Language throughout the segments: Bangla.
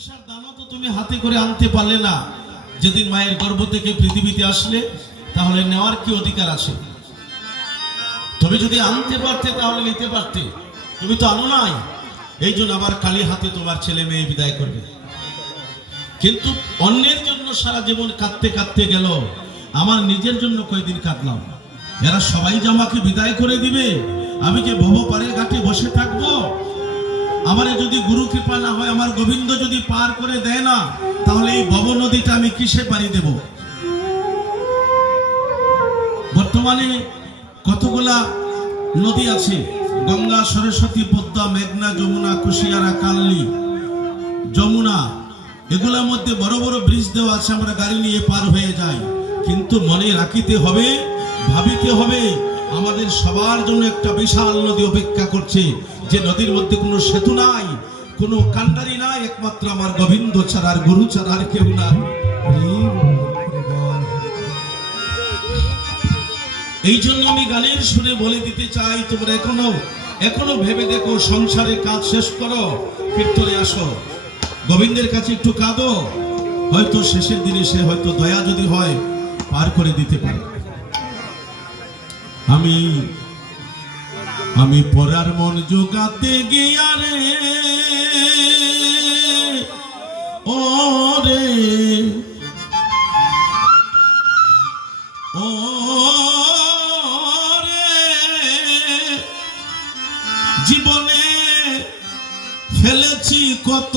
পয়সার দানা তো তুমি হাতে করে আনতে পারলে না। যেদিন মায়ের গর্ভ থেকে পৃথিবীতে আসলে, তাহলে নেওয়ার কি অধিকার আছে? তুমি যদি আনতে পারতে তাহলে নিতে পারতে, তুমি তো আনো নাই। এই জন্য আবার খালি হাতে তোমার ছেলে মেয়ে বিদায় করবে। কিন্তু অন্যের জন্য সারা জীবন কাঁদতে কাঁদতে গেল, আমার নিজের জন্য কয়দিন কাঁদলাম। এরা সবাই যে আমাকে বিদায় করে দিবে, আমি যে ভবপারের ঘাটে বসে থাকবো। আমারে যদি গুরু কৃপা না হয়, আমার গোবিন্দ যদি পার করে দেয় না, তাহলে এই ভব নদীটা আমি কিসে পাড়ি দেব? বর্তমানে কতগুলা নদী আছে, গঙ্গা, সরস্বতী, পদ্মা, মেঘনা, যমুনা, কুশিয়ারা, কালনী, যমুনা, এগুলোর মধ্যে বড় বড় ব্রিজ দেওয়া আছে, আমরা গাড়ি নিয়ে পার হয়ে যাই। কিন্তু মনে রাখিতে হবে, ভাবিতে হবে, আমাদের সবার জন্য একটা বিশাল নদী অপেক্ষা করছে, যে নদীর মধ্যে কোনো সেতু নাই, কোনো কান্ডারি নাই, একমাত্র আমার গোবিন্দ ছাড়া আর গুরু ছাড়া আর কেউ নাই। এই জন্য আমি গানের সুরে বলে দিতে চাই, তোমরা এখনো ভেবে দেখো, সংসারের কাজ শেষ করো, কীর্তনে আসো, গোবিন্দের কাছে একটু কাঁদো, হয়তো শেষের দিনে সে হয়তো দয়া যদি হয় পার করে দিতে পারে। আমি পরার মন জোগাতে গিয়া রে, ও রে, ও রে, জীবনে ফেলেছি কত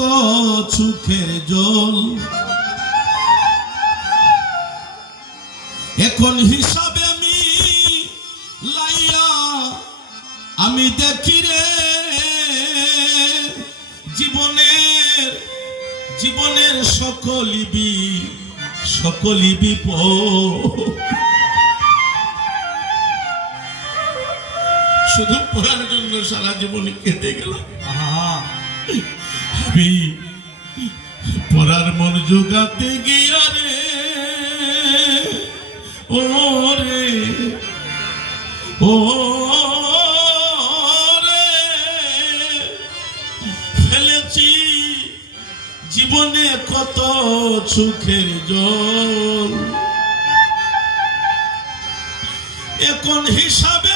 চোখের জল, এখন হিসাবে আমি লাইয়া আমি দেখি রে, জীবনের সকলই বিপদ, শুধু পড়ার জন্য সারা জীবন কেঁদে গেল। আমি পড়ার মন জোগাতে গিয়া রে, ও রে, ও রে, ফেলেছি জীবনে কত সুখের জল, এখন হিসাবে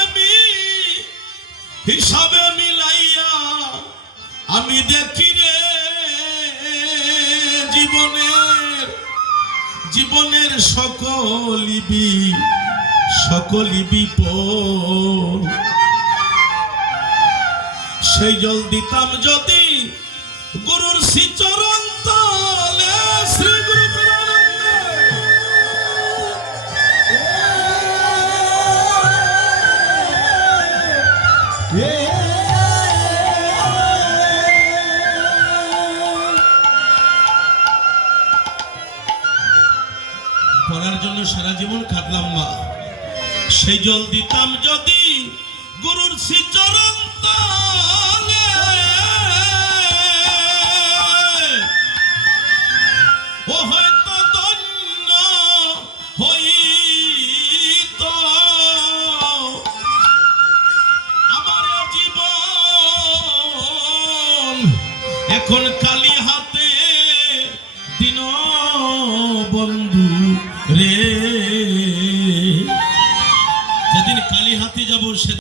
মিলাইয়া আমি দেখি রে, জীবনের সকলই বিপদ। সেই জল দিতাম যদি গুরুর শ্রীচরণ তলে, শ্রী গুরু পড়ার জন্য সারা জীবন কাঁদলাম মা, সেই জল দিতাম যদি গুরুর শ্রীচরণ তলে, ও হয়তো ধন্য হইত আমার জীবন, এখন কালি হাতে দিন বন্ধু রে, যেদিন কালি হাতে যাব সে